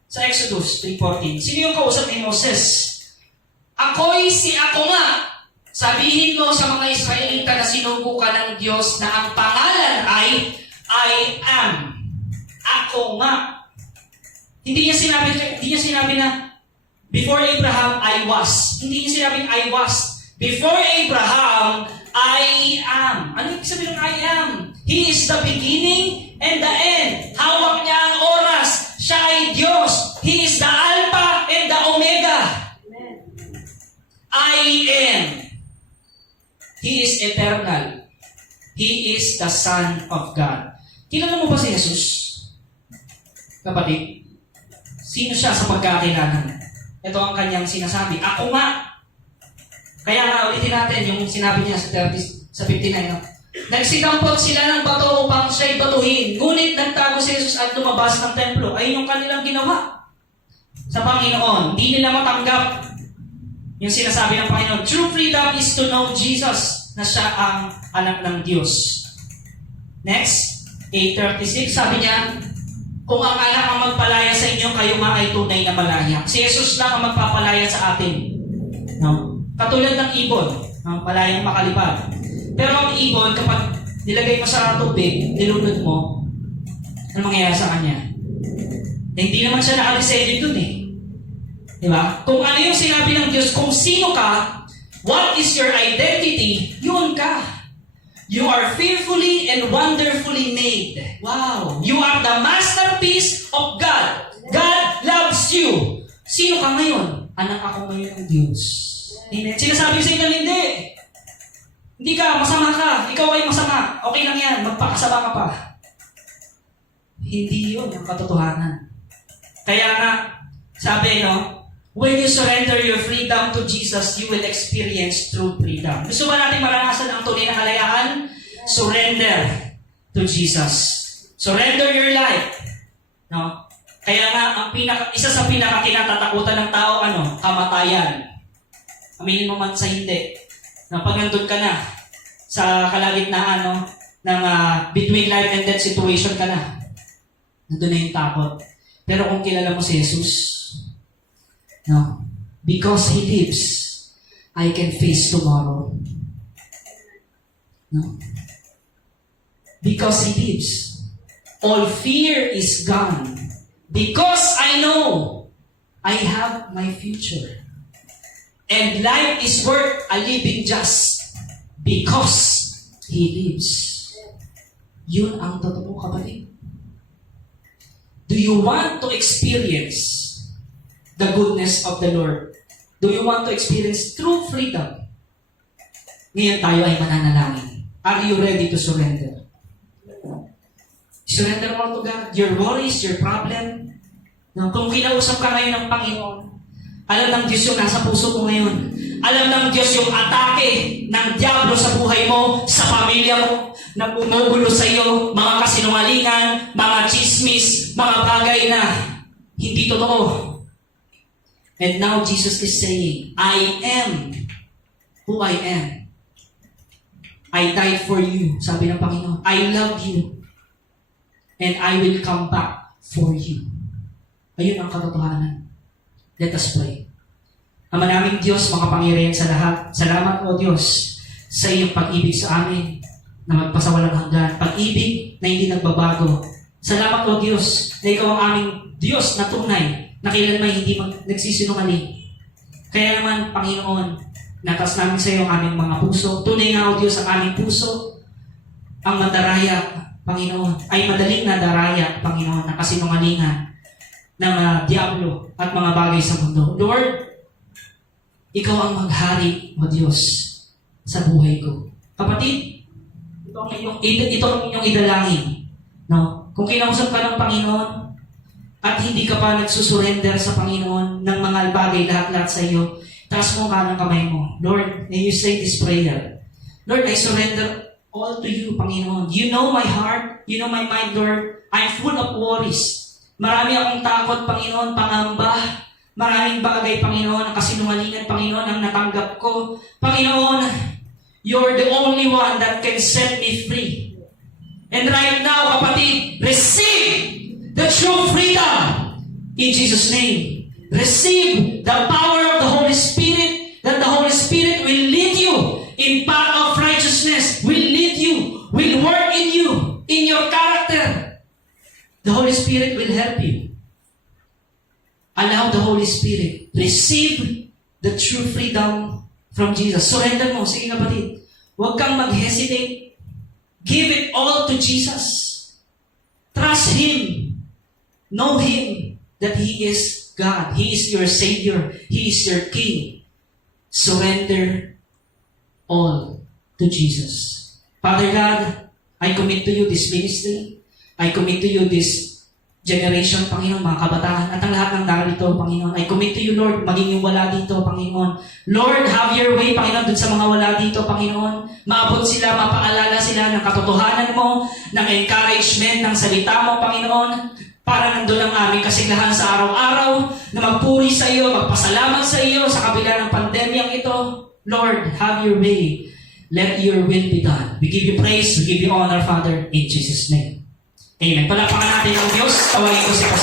Sa Exodus 3:14. Sino yung kausap ni Moses? Ako'y si ako nga. Sabihin mo sa mga Israelita na sinugo ka ng Diyos na ang pangalan ay I am. Ako nga. Hindi niya sinabi na before Abraham, I was. Hindi niya sinabing I was. Before Abraham, I am. Ano ibig sabihin ng I am? He is the beginning and the end. Hawak niya ang oras. Siya ay Diyos. He is the Alpha and the Omega. Amen. I am. He is eternal. He is the Son of God. Kilala mo ba si Jesus? Kapatid, sino siya sa pagkakilala? Ito ang kanyang sinasabi. Ako nga. Kaya nga, ulitin natin yung sinabi niya sa 59. No? Nagsitampot sila ng bato upang siya'y batuhin. Ngunit nagtago si Jesus at lumabas ng templo. Ayun yung kanilang ginawa sa Panginoon. Hindi nila matanggap yung sinasabi ng Panginoon. True freedom is to know Jesus na siya ang anak ng Diyos. Next, 8:36, sabi niya, kung ang anak ang magpalaya sa inyo, kayo nga ay tunay na malaya. Si Jesus lang ang magpapalaya sa atin. No? Katulad ng ibon, no? Malayang makalipad. Pero ang ibon, kapag nilagay mo sa tubig, nilunod mo, ano mangyayari sa kanya? Hindi naman siya nakaliselid dun eh. Diba? Kung ano yung sinabi ng Diyos, kung sino ka, what is your identity, yun ka. You are fearfully and wonderfully made. Wow! You are the masterpiece of God. God loves you. Sino ka ngayon? Anak ako ngayon ng Diyos. Amen. Sinasabi sa inyo, hindi. Hindi ka, masama ka. Ikaw ay masama. Okay lang yan. Magpakasama ka pa. Hindi yun ang katotohanan. Kaya nga, sabi, no, when you surrender your freedom to Jesus, you will experience true freedom. Gusto ba natin maranasan ang tunay na kalayaan? Surrender to Jesus. Surrender your life. No? Kaya nga, isa sa pinaka-kinatatakutan ng tao, kamatayan. Aminin mo man sa hindi. Na pag nandun ka na, sa kalagitnaan, ng between life and death situation ka na. Nandun na yung takot. Pero kung kilala mo si Jesus, no, because He lives, I can face tomorrow. No? Because He lives, all fear is gone. Because I know I have my future. And life is worth a living just because He lives. Yun ang totoo, kapatid. Do you want to experience the goodness of the Lord? Do you want to experience true freedom? Ngayon tayo ay mananalangin. Are you ready to surrender? Surrender mo to God. Your worries, your problem. Kung kinausap ka ngayon ng Panginoon, alam ng Diyos yung nasa puso mo ngayon. Alam ng Diyos yung atake ng diablo sa buhay mo, sa pamilya mo, na bumugulo sa iyo, mga kasinungalingan, mga chismis, mga bagay na hindi totoo. And now Jesus is saying, I am who I am. I died for you, sabi ng Panginoon. I love you. And I will come back for you. Ayun ang katotohanan. Let us pray. Ama naming Diyos, makapangyarihan sa lahat. Salamat o Diyos sa iyong pag-ibig sa amin na magpasawalang hanggan. Pag-ibig na hindi nagbabago. Salamat o Diyos na ikaw ang aming Diyos na tunay na kailanman hindi nagsisinungaling. Kaya naman, Panginoon, natas namin sa iyo ang aming mga puso. Tunay nga o Diyos ang aming puso. Ang madaraya, Panginoon, ay madaling nadaraya, Panginoon, na kasinungalingan ng diablo at mga bagay sa mundo. Lord, ikaw ang maghari, o Diyos, sa buhay ko. Kapatid, ito ang inyong idalangin. No? Kung kinausap ka ng Panginoon at hindi ka pa nagsusurrender sa Panginoon ng mga bagay lahat-lahat sa iyo, taas mo ka ng kamay mo. Lord, may you say this prayer. Lord, I surrender all to you, Panginoon. You know my heart. You know my mind, Lord. I'm full of worries. Marami akong takot, Panginoon, pangamba. Maraming bagay, Panginoon, ang kasinungalingan, Panginoon, ang natanggap ko. Panginoon, you're the only one that can set me free. And right now, kapatid, receive the true freedom in Jesus' name. Receive the power of the Holy Spirit, that the Holy Spirit will lead you in path of righteousness, will lead you, will work in you, in your character. The Holy Spirit will help you. Allow the Holy Spirit. Receive the true freedom from Jesus. Surrender mo. Sige kapatid. Huwag kang mag-hesitate. Give it all to Jesus. Trust Him. Know Him that He is God. He is your Savior. He is your King. Surrender all to Jesus. Father God, I commit to you this ministry. I commit to you this generation, Panginoon, mga kabataan, at ang lahat ng narito, Panginoon. I commit to you, Lord, maging yung wala dito, Panginoon. Lord, have your way, Panginoon, dun sa mga wala dito, Panginoon. Maabot sila, mapaalala sila ng katotohanan mo, ng encouragement, ng salita mo, Panginoon, para nandun ang aming kasiglahan sa araw-araw, na magpuri sa iyo, magpasalamat sa iyo, sa kabila ng pandemyang ito. Lord, have your way. Let your will be done. We give you praise, we give you honor, Father, in Jesus' name. Amen. Palapakan natin ang Diyos. Tawagin ko si Pastor.